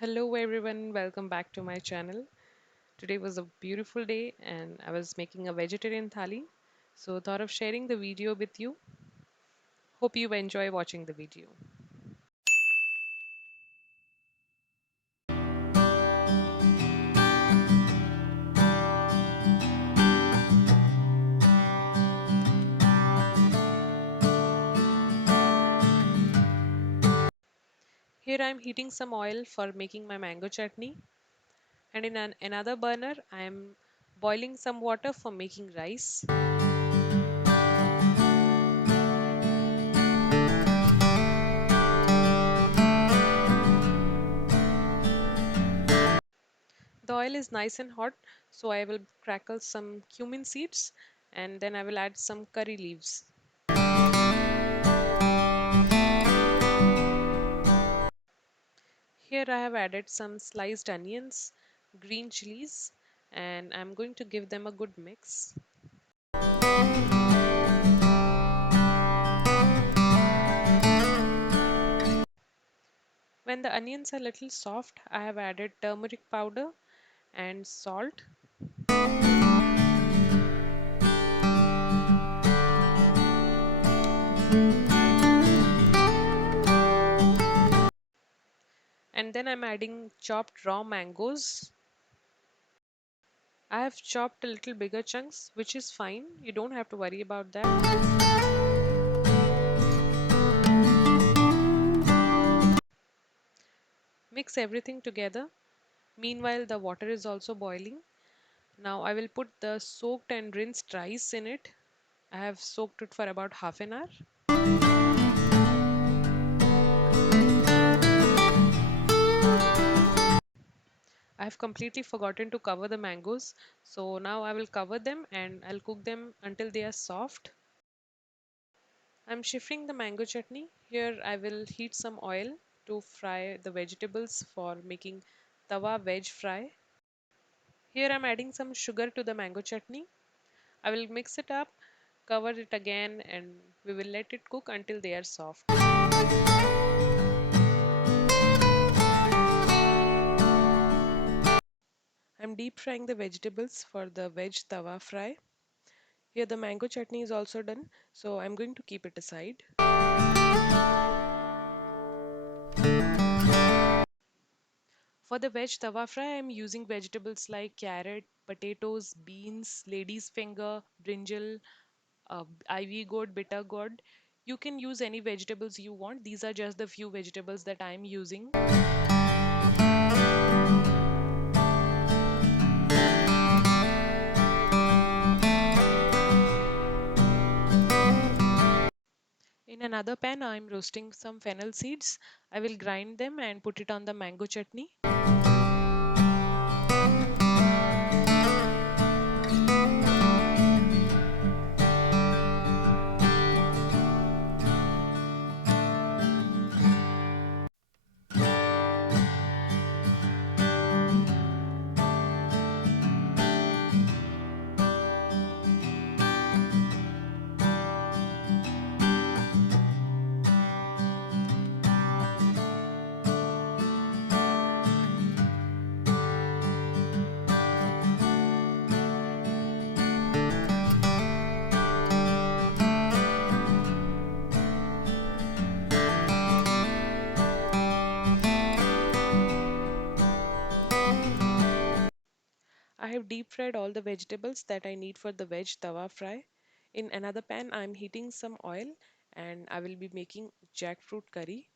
Hello everyone, welcome back to my channel. Today was a beautiful day and I was making a vegetarian thali. So thought of sharing the video with you. Hope you enjoy watching the video. Here I am heating some oil for making my mango chutney, and in another burner I am boiling some water for making rice. The oil is nice and hot, so I will crackle some cumin seeds and then I will add some curry leaves. Here I have added some sliced onions, green chilies, and I'm going to give them a good mix. When the onions are little soft, I have added turmeric powder and salt. And then I'm adding chopped raw mangoes. I have chopped a little bigger chunks, which is fine. You don't have to worry about that. Mix everything together. Meanwhile, the water is also boiling. Now I will put the soaked and rinsed rice in it. I have soaked it for about half an hour. I have completely forgotten to cover the mangoes. So now I will cover them and I'll cook them until they are soft. I'm shifting the mango chutney. Here I will heat some oil to fry the vegetables for making tawa veg fry. Here I'm adding some sugar to the mango chutney. I will mix it up, cover it again, and we will let it cook until they are soft. I'm deep frying the vegetables for the veg tawa fry. Here the mango chutney is also done, so I'm going to keep it aside. For the veg tawa fry, I'm using vegetables like carrot, potatoes, beans, lady's finger, brinjal, ivy gourd, bitter gourd. You can use any vegetables you want. These are just the few vegetables that I'm using. In another pan, I'm roasting some fennel seeds. I will grind them and put it on the mango chutney. I have deep fried all the vegetables that I need for the veg tawa fry. In another pan, I'm heating some oil and I will be making jackfruit curry.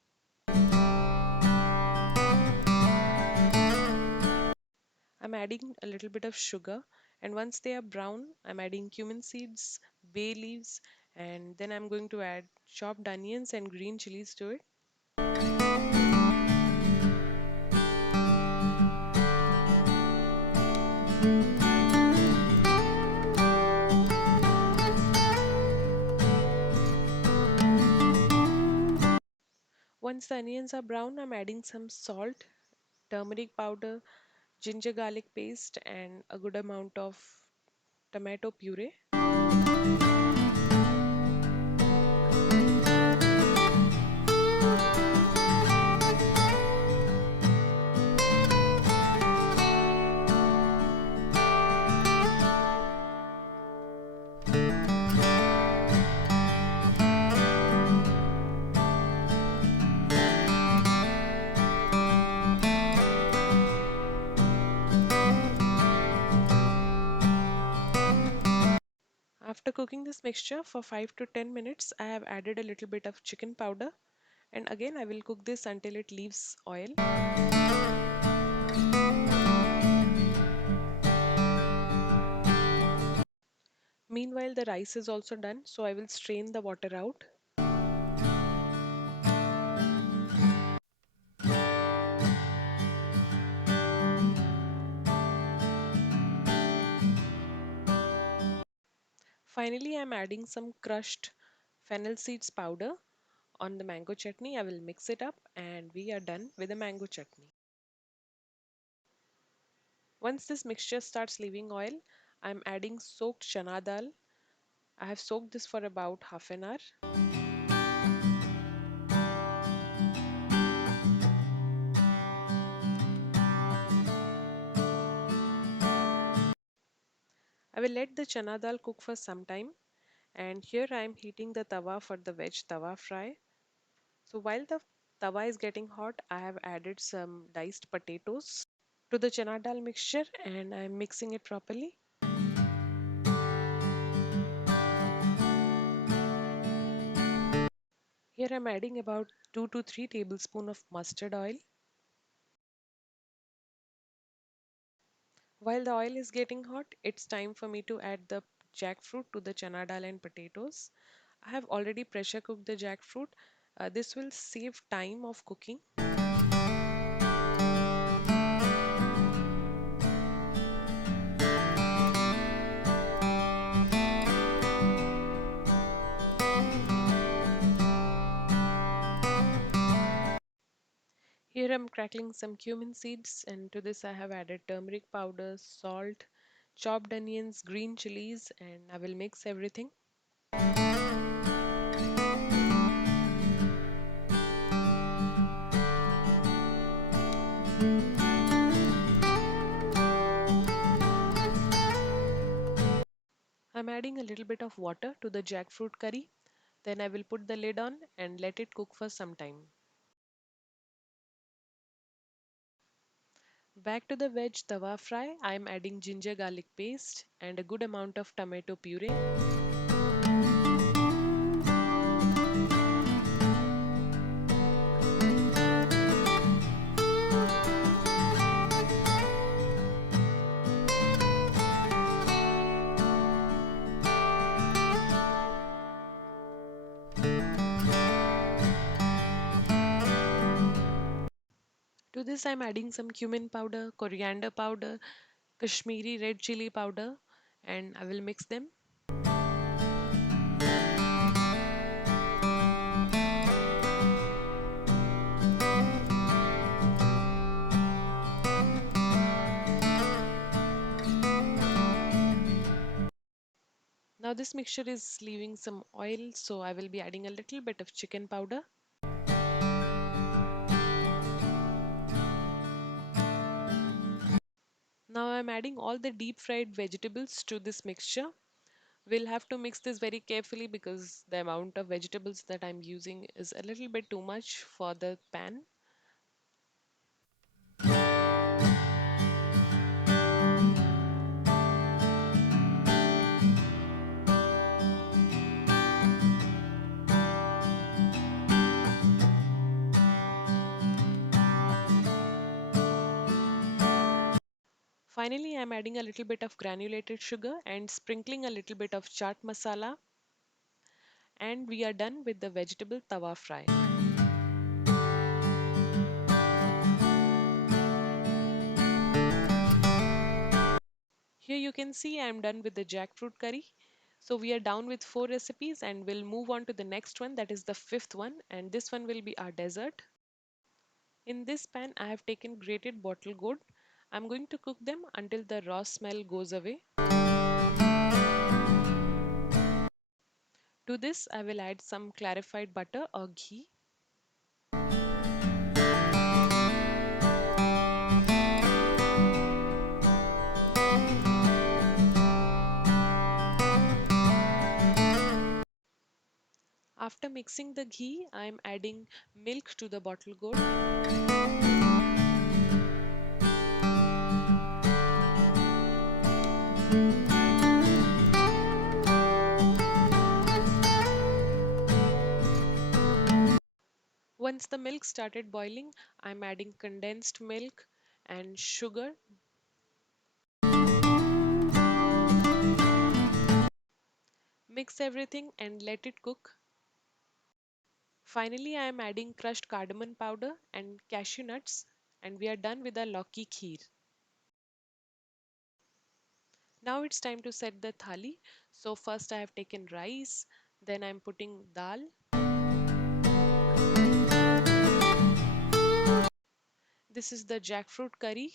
I'm adding a little bit of sugar, and once they are brown, I'm adding cumin seeds, bay leaves, and then I'm going to add chopped onions and green chilies to it. Once the onions are brown, I'm adding some salt, turmeric powder, ginger garlic paste, and a good amount of tomato puree. cooking this mixture for 5 to 10 minutes, I have added a little bit of chicken powder, and again I will cook this until it leaves oil. Meanwhile, the rice is also done, so I will strain the water out. Finally, I am adding some crushed fennel seeds powder on the mango chutney. I will mix it up and we are done with the mango chutney. Once this mixture starts leaving oil, I am adding soaked chana dal. I have soaked this for about half an hour. I will let the chana dal cook for some time, and here I am heating the tawa for the veg tawa fry. So while the tawa is getting hot, I have added some diced potatoes to the chana dal mixture and I am mixing it properly. Here I am adding about 2 to 3 tablespoons of mustard oil. While the oil is getting hot, it's time for me to add the jackfruit to the chana dal and potatoes. I have already pressure cooked the jackfruit. This will save time of cooking. Here I'm crackling some cumin seeds, and to this I have added turmeric powder, salt, chopped onions, green chilies, and I will mix everything. I'm adding a little bit of water to the jackfruit curry. Then I will put the lid on and let it cook for some time. Back to the veg tawa fry, I am adding ginger garlic paste and a good amount of tomato puree. To this, I'm adding some cumin powder, coriander powder, Kashmiri red chili powder, and I will mix them. Now, this mixture is leaving some oil, so I will be adding a little bit of chicken powder. Now, I'm adding all the deep fried vegetables to this mixture. We'll have to mix this very carefully because the amount of vegetables that I'm using is a little bit too much for the pan. Finally, I'm adding a little bit of granulated sugar and sprinkling a little bit of chaat masala, and we are done with the vegetable tawa fry. Here you can see I'm done with the jackfruit curry. So we are down with 4 recipes and we'll move on to the next one, that is the fifth one, and this one will be our dessert. In this pan I have taken grated bottle gourd. I'm going to cook them until the raw smell goes away. To this I will add some clarified butter or ghee. After mixing the ghee, I am adding milk to the bottle gourd. Once the milk started boiling, I'm adding condensed milk and sugar. Mix everything and let it cook. Finally, I am adding crushed cardamom powder and cashew nuts, and we are done with our Lauki kheer. Now it's time to set the thali. So first I have taken rice, then I'm putting dal. This is the jackfruit curry,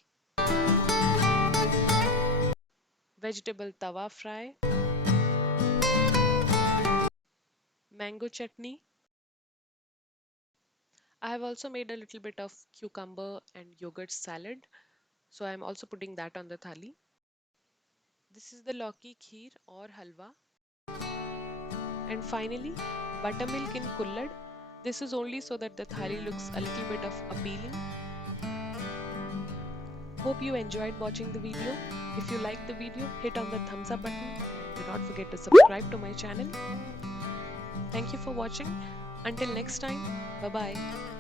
vegetable tawa fry, mango chutney. I have also made a little bit of cucumber and yogurt salad, so I'm also putting that on the thali. This is the Lauki kheer or halwa. And finally, buttermilk in kullad. This is only so that the thali looks a little bit of appealing. Hope you enjoyed watching the video. If you liked the video, hit on the thumbs up button and do not forget to subscribe to my channel. Thank you for watching. Until next time, bye bye.